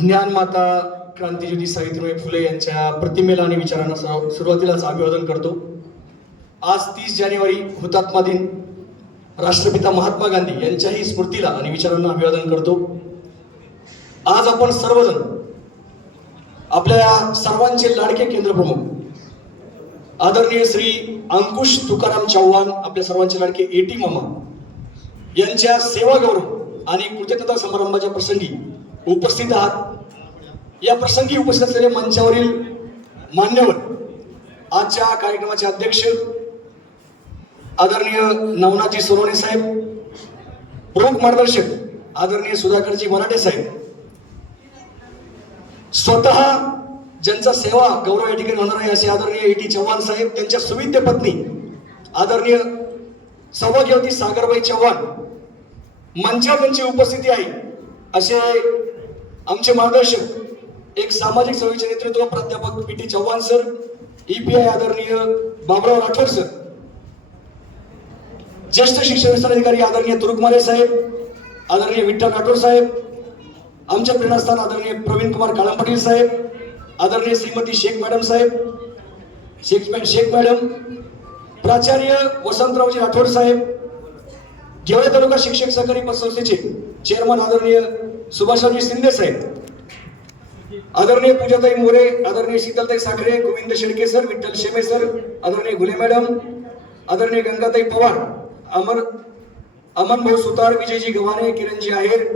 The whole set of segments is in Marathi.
ज्ञानमाता क्रांतीज्योती सावित्रीबाई फुले यांच्या प्रतिमेला आणि विचारांना सुरुवातीलाच अभिवादन करतो. आज तीस जानेवारी हुतात्मा दिन. राष्ट्रपिता महात्मा गांधी यांच्याही स्मृतीला आणि विचारांना अभिवादन करतो. आज आपण सर्वजण आपल्या सर्वांचे लाडके केंद्रप्रमुख आदरणीय श्री अंकुश तुकाराम चव्हाण आपल्या सर्वांचे लाडके एटी मामा यांच्या सेवा गौरव आणि कृतज्ञता समारंभाच्या प्रसंगी उपस्थित आहात. या प्रसंगी उपस्थित असलेले मंचावरील मान्यवर आजच्या कार्यक्रमाचे अध्यक्ष आदरणीय नवनाथजी सोनवणे साहेब प्रमुख मार्गदर्शक आदरणीय सुधाकरजी मराठे साहेब स्वतः ज्यांचा सेवा गौरव या ठिकाणी होणार आहे असे आदरणीय ए टी चव्हाण साहेब त्यांच्या सुविद्य पत्नी आदरणीय सौभाग्यवती सागरबाई चव्हाण मंचावर त्यांची उपस्थिती आहे असे आमचे मार्गदर्शक एक सामाजिक सेवेचे नेतृत्व प्राध्यापक P T Chavan sir EPI आदरणीय बाबराव राठोड सर ज्येष्ठ शिक्षण विस्तार अधिकारी आदरणीय तुरुकमारे साहेब आदरणीय विठ्ठल राठोड साहेब आमच्या प्रेरणास्थान आदरणीय प्रवीण कुमार काळम पाटील साहेब आदरणीय श्रीमती शेख मॅडम साहेब शेख शेख मॅडम प्राचार्य वसंतरावजी राठोड साहेब गेवळे तालुका शिक्षक सहकारी पतसंस्थेचे चेअरमन आदरणीय सुभाषरावजी शिंदे साहेब आदरणीय पूजाताई मोरे आदरणीय शीतलताई साखरे गोविंद शेडके सर विठ्ठल शेमे सर आदरणीय घुले मॅडम आदरणीय गंगाताई पवार अमर अमन भाऊ सुतार विजयजी गव्हाणे किरणजी आहेर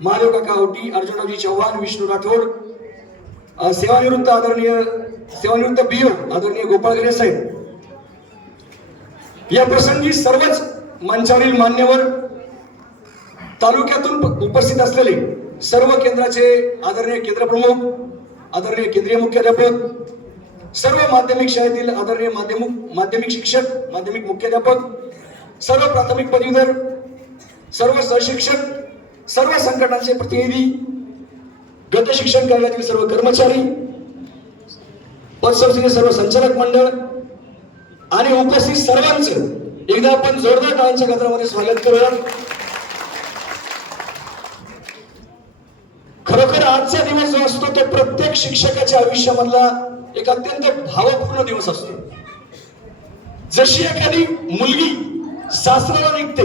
महादेव काका औटी अर्जुनरावजी चव्हाण विष्णू राठोड सेवानिवृत्त आदरणीय सेवानिवृत्त बिओ आदरणीय गोपाळ गणे साहेब. या प्रसंगी सर्वच मंचावरील मान्यवर तालुक्यातून उपस्थित असलेले सर्व केंद्राचे आदरणीय केंद्रप्रमुख आदरणीय केंद्रीय मुख्याध्यापक सर्व माध्यमिक शाळेतील आदरणीय माध्यमिक माध्यमिक शिक्षक माध्यमिक मुख्याध्यापक सर्व प्राथमिक पदवीधर सर्व सहशिक्षक सर्व संघटनांचे प्रतिनिधी गत शिक्षण कार्यालयातील सर्व कर्मचारी पतसंस्थेचे सर्व संचालक मंडळ आणि उपस्थित सर्वांचं एकदा आपण जोरदार काळांच्या गजरामध्ये स्वागत करूया. खरोखर आजचा दिवस जो असतो तो प्रत्येक शिक्षकाच्या आयुष्यामधला एक अत्यंत भावपूर्ण दिवस असतो. जशी एखादी मुलगी सासराला निघते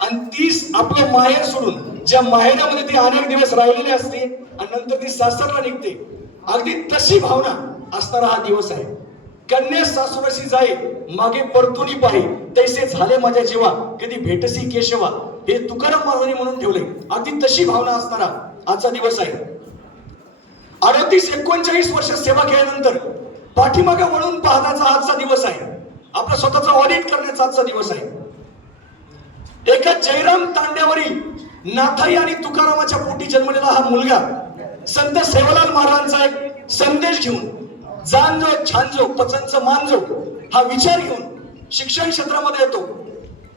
आणि तीच आपलं माहेर सोडून ज्या माहेरामध्ये ती अनेक दिवस राहिलेली असते आणि नंतर ती सासरला निघते अगदी तशी भावना असणारा हा दिवस आहे. कन्या सासुराशी जाई मागे परतुनी पाही तैसे झाले माझ्या जीवा कधी भेटसी केशवा हे तुकाराम महाराजांनी म्हणून ठेवले अगदी तशी भावना असणारा आजचा दिवस आहे. अडतीस एकोणचाळीस वर्ष सेवा केल्यानंतर पाठीमागे वळून पाहण्याचा आजचा दिवस आहे. आपला स्वतःचा ऑडिट करण्याचा आजचा दिवस आहे. एका जयराम तांड्यावरील नाथाई आणि तुकारामाच्या पोटी जन्मलेला हा मुलगा संत सेवालाल महाराजांचा एक संदेश घेऊन जाणजो छानजो पचनचं मानजो हा विचार घेऊन शिक्षण क्षेत्रामध्ये येतो.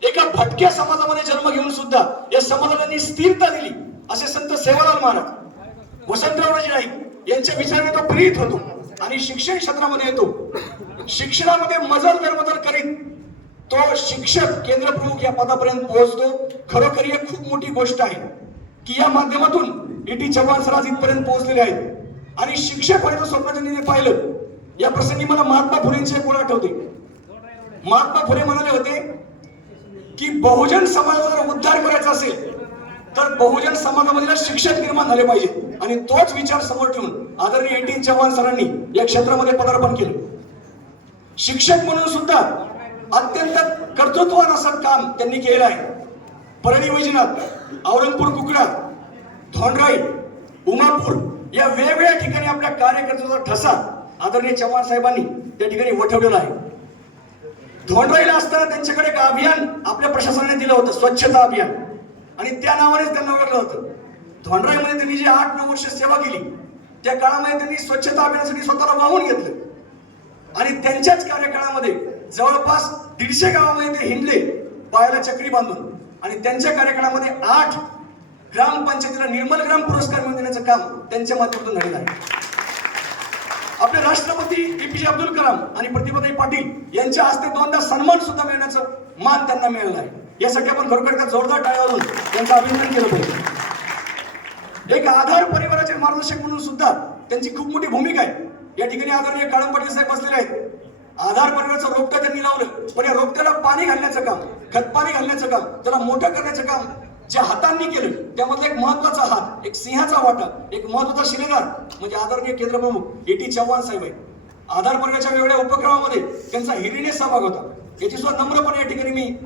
एका भटक्या समाजामध्ये जन्म घेऊन सुद्धा या समाजाला स्थिरता दिली. असे संत सेवालाल महाराज वसंतरावजी नाईक यांच्या विचाराने तो प्रेरित होतो आणि शिक्षण क्षेत्रामध्ये येतो. शिक्षणामध्ये मजल दरमजल करीत तो शिक्षक केंद्र प्रमुख या पदापर्यंत पोहोचतो. खरोखर ही एक खूप मोठी गोष्ट आहे की या माध्यमातून ईटी चव्हाण सर आज इथपर्यंत पोहोचलेले आहेत. आणि शिक्षक होण्याचं स्वप्न त्यांनी पाहिलं. या प्रसंगी मला महात्मा फुलेंचे गुण आठवते. महात्मा फुले म्हणाले होते की बहुजन समाजाचा उद्धार करायचा असेल तर बहुजन समाजामधील शिक्षक निर्माण झाले पाहिजे. आणि तोच विचार समोर ठेवून आदरणीय एटीन चव्हाण सरांनी या क्षेत्रामध्ये पदार्पण केलं. शिक्षक म्हणून सुद्धा अत्यंत कर्तृत्वान असं काम त्यांनी केलेलं आहे. परळी वैजनाथ औरंगपूर कुकडा धोंडराई उमापूर या वेगवेगळ्या ठिकाणी आपल्या कार्यकर्त्याचा ठसा आदरणीय चव्हाण साहेबांनी त्या ठिकाणी वठवलेला आहे. धोंडराईला असताना त्यांच्याकडे एक अभियान आपल्या प्रशासनाने दिलं होतं स्वच्छता अभियान. आणि त्या नावानेच त्यांना ओळखलं होतं. धोंडराईमध्ये त्यांनी जी आठ नऊ वर्ष सेवा केली त्या काळामध्ये त्यांनी स्वच्छता अभियानासाठी स्वतःला वाहून घेतलं. आणि त्यांच्याच कार्यकाळामध्ये जवळपास दीडशे गावामध्ये ते हिंडले पायाला चक्री बांधून. आणि त्यांच्या कार्यकाळामध्ये आठ ग्रामपंचायतीला निर्मल ग्राम पुरस्कार मिळवून देण्याचं काम त्यांच्या माध्यमातून झालेलं आहे. आपले राष्ट्रपती एपीजे अब्दुल कलाम आणि प्रतिभाताई पाटील यांच्या हस्ते दोनदा सन्मान सुद्धा मिळण्याचं मान त्यांना मिळालं आहे. यासाठी आपण खरोखर त्या जोरदार टाळ्या त्यांचं अभिनंदन केलं पाहिजे. एक एक आधार परिवाराचे मार्गदर्शक म्हणून सुद्धा त्यांची खूप मोठी भूमिका आहे. या ठिकाणी आदरणीय काळम पाटील साहेब बसलेले आहेत. आधार परिवाराचं रोपटं त्यांनी लावलं पण या रोपट्याला पाणी घालण्याचं काम खतपाणी घालण्याचं काम त्याला मोठं करण्याचं काम ज्या हातांनी केलं त्यामधला एक महत्त्वाचा हात एक सिंहाचा वाटा एक महत्त्वाचा शिलेदार म्हणजे आदरणीय केंद्र प्रमुख ए टी चव्हाण साहेब आहेत. आधार वर्गाच्या वेगळ्या उपक्रमामध्ये त्यांचा हिरीने सहभाग होता. याची सुद्धा नम्रपणे या ठिकाणी मी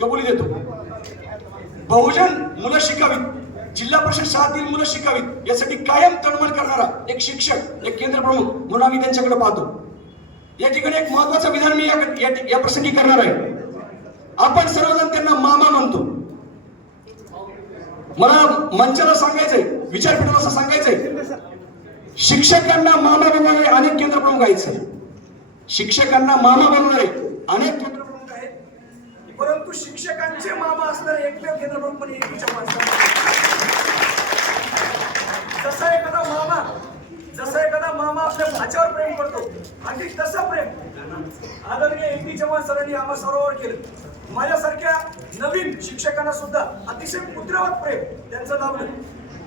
कबुली देतो. बहुजन मुलं शिकावीत जिल्हा परिषद शाळेतील मुलं शिकावीत यासाठी कायम तळमळ करणारा एक शिक्षक एक केंद्र प्रमुख म्हणून आम्ही त्यांच्याकडे पाहतो. या ठिकाणी एक महत्वाचं विधान मी या, या, या प्रसंगी करणार आहे. आपण सर्वजण त्यांना मामा म्हणतो. मला मंचाला सांगायचंय विचारपीठाला असं सांगायचंय. शिक्षकांना मामा बनवणारे अनेक केंद्र प्रमुख आहेत सर. शिक्षकांना मामा बनवणारे अनेक केंद्र प्रमुख आहेत. परंतु शिक्षकांचे मामा असणारे एकमेव केंद्र प्रमुख म्हणजे AT चव्हाण जसा एखादा मामा जसा एखादा मामा आपल्या भाच्यावर प्रेम करतो आणि तसा प्रेम. आदरणीय एम पी चव्हाण सरांनी आम्हा सर्वांवर केलं. माझ्यासारख्या नवीन शिक्षकांना सुद्धा अतिशय पुत्रवत प्रेम त्यांचं लाभलं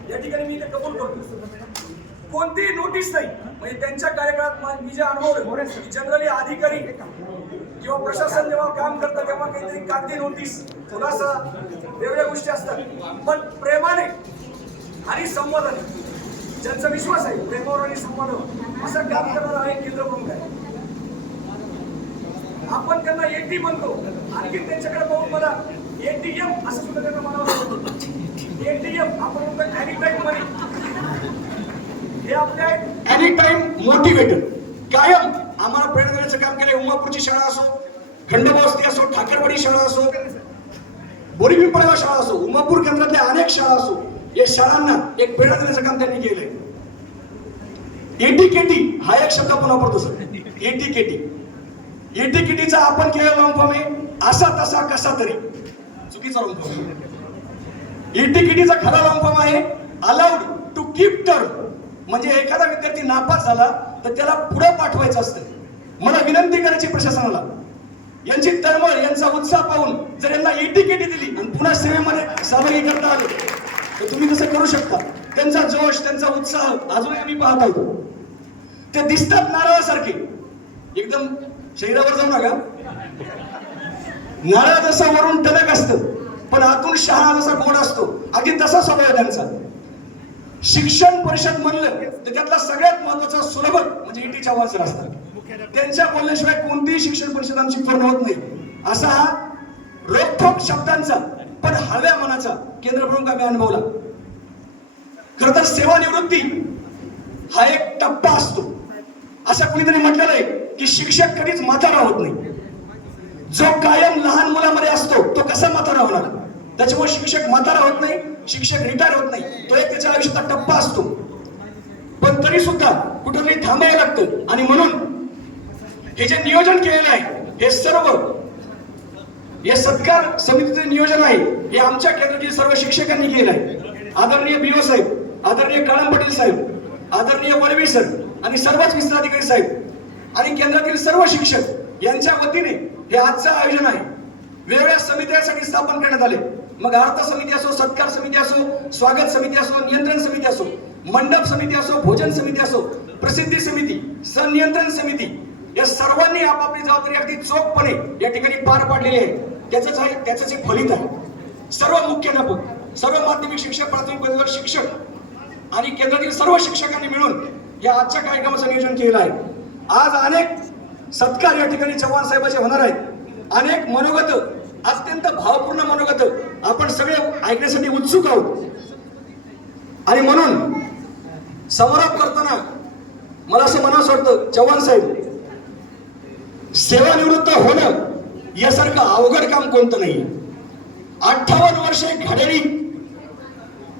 या ठिकाणी मी ते कबूल करतो कोणतीही नोटीस नाही. म्हणजे त्यांच्या कार्यकाळात मी जे अनुभवलं जनरली अधिकारी किंवा प्रशासन जेव्हा काम करतं तेव्हा काहीतरी कागदी नोटीस खुलासा वेगळ्या गोष्टी असतात. पण प्रेमाने आणि संवादाने ज्यांचा विश्वास आहे प्रेमावर आणि संवादावर असं काम करणारा हा एक केंद्र प्रमुख आहे. आपण त्यांना एटी म्हणतो. आणखी त्यांच्याकडे पाहून मला एटीएम असं सुद्धा त्यांना म्हणावं एटीएम आपण म्हणतो एनी टाइम मनी हे आपल्या एनी टाइम मोटिवेटेड कायम आम्हाला प्रेरणा देण्याचं काम केलंय उमापूरची शाळा असो खंडोबस्ती असो ठाकरवाडी शाळा असो बोरीपिंपळगाव शाळा असो उमापूर केंद्रातल्या अनेक शाळा असो या शाळांना एक प्रेरणा देण्याचं काम त्यांनी केलंय. एटीकेटी हा एक शब्द आपण वापरतो सर. एटीकेटी एटीकेटीचा आपण केलेला लॉंग आहे. असा तसा कसा तरी. चुकीचा लॉंग फॉर्म खरा लॉंग आहे. अलाउड टू कीप टर्म म्हणजे एखादा विद्यार्थी नापास झाला तर त्याला पुढे पाठवायचं असतं. मला विनंती करायची प्रशासनाला. यांची तळमळ यांचा उत्साह पाहून जर यांना एटीकेटी दिली आणि पुन्हा सेवेमध्ये सहभागी करता आले तर तुम्ही तसं करू शकता. त्यांचा जोश त्यांचा उत्साह अजूनही आम्ही पाहत आहोत. ते दिसतात नारळासारखे. एकदम शरीरावर जाऊ नका. नारळ जसा वरून टणक असतं पण आतून शहा जसा गोड असतो. अगदी तसा स्वभाव त्यांचा. शिक्षण परिषद म्हणलं तर त्यातला सगळ्यात महत्त्वाचा सुलभ म्हणजे ईटी चव्हाण सर असतात त्यांच्या बोलण्याशिवाय कोणतीही शिक्षण परिषद आमची पूर्ण होत नाही. असा हा रोखोक शब्दांचा पण हळव्या मनाचा केंद्र प्रमुख आम्ही अनुभवला. खर तर सेवानिवृत्ती हा एक टप्पा असतो. असं कुणीतरी म्हटलेलं आहे की शिक्षक कधीच म्हातारा होत नाही. जो कायम लहान मुलामध्ये असतो तो कसा म्हातारा होणार? त्याच्यामुळे शिक्षक म्हातारा होत नाही शिक्षक रिटायर होत नाही. तो एक त्याच्या आयुष्याचा टप्पा असतो. पण तरी सुद्धा कुठेतरी थांबायला लागतं. आणि म्हणून हे जे नियोजन केलेलं आहे हे सर्व हे सत्कार समितीचं नियोजन आहे हे आमच्या केंद्रातील सर्व शिक्षकांनी केलं आहे. आदरणीय बीओ साहेब आदरणीय काळम पाटील साहेब आदरणीय वळवी सर आणि सर्वच विस्तराधिकारी साहेब आणि केंद्रातील सर्व शिक्षक यांच्या वतीने हे आजचं आयोजन आहे. वेगवेगळ्या समित्यासाठी स्थापन करण्यात आले. मग अर्थ समिती असो सत्कार समिती असो स्वागत समिती असो नियंत्रण समिती असो मंडप समिती असो भोजन समिती असो प्रसिद्धी समिती संनियंत्रण समिती या सर्वांनी आपापली जबाबदारी अगदी चोखपणे या ठिकाणी पार पाडलेली आहे. त्याच आहे त्याचं जे फलित आहे. सर्व मुख्याध्यापक सर्व माध्यमिक शिक्षक प्राथमिक शिक्षक आणि केंद्रातील सर्व शिक्षकांनी मिळून या आजच्या कार्यक्रमाचं नियोजन केलेलं आहे. आज अनेक सत्कार या ठिकाणी चव्हाण साहेबाचे होणार आहेत. अनेक मनोगत अत्यंत भावपूर्ण मनोगत आपण सगळे ऐकण्यासाठी उत्सुक आहोत. आणि म्हणून समारोप करताना मला असं मनास वाटतं चव्हाण साहेब सेवानिवृत्त होणं यासारखं अवघड काम कोणतं नाही अठ्ठावन्न वर्ष घड्याळी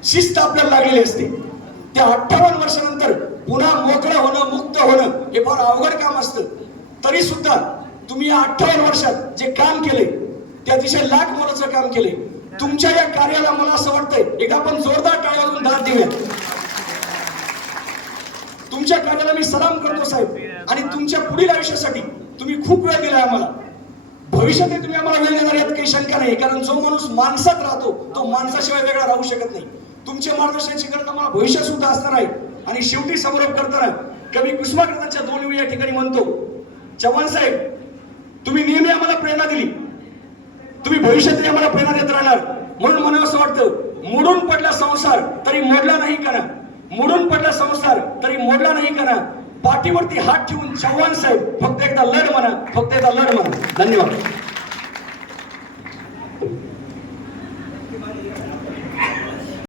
शिस्त आपल्याला लागलेली असते. त्या अठ्ठावन्न वर्षानंतर पुन्हा मोकळं होणं मुक्त होणं हे फार अवघड काम असतं. तरी सुद्धा तुम्ही या अठ्ठावन्न वर्षात जे काम केले ते अतिशय लाख मोलाचं काम केले. तुमच्या या कार्याला मला असं वाटतंय एक आपण जोरदार टाळ्यावरून दाद देऊया. तुमच्या कार्याला मी सलाम करतो साहेब. आणि तुमच्या पुढील आयुष्यासाठी तुम्ही खूप वेळ दिला आम्हाला. भविष्यात तुम्ही आम्हाला वेळ देणार यात काही शंका नाही कारण जो माणूस माणसात राहतो तो माणसाशिवाय वेगळा राहू शकत नाही. तुमच्या मार्गदर्शनाची गरज आम्हाला भविष्यात सुद्धा असणार आहे. आणि शेवटी समारोप करताना कवी कुसुमाग्रजांच्या दोन वेळी या ठिकाणी म्हणतो चव्हाण साहेब तुम्ही नेहमी आम्हाला प्रेरणा दिली. तुम्ही भविष्यातही आम्हाला प्रेरणा देत राहणार. म्हणून मला असं वाटतं मोडून पडला संसार तरी मोडला नाही करा मोडून पडला संसार तरी मोडला नाही करा पाठीवरती हात ठेवून चव्हाण साहेब फक्त एकदा लढ म्हणा फक्त एकदा लढ म्हणा. धन्यवाद.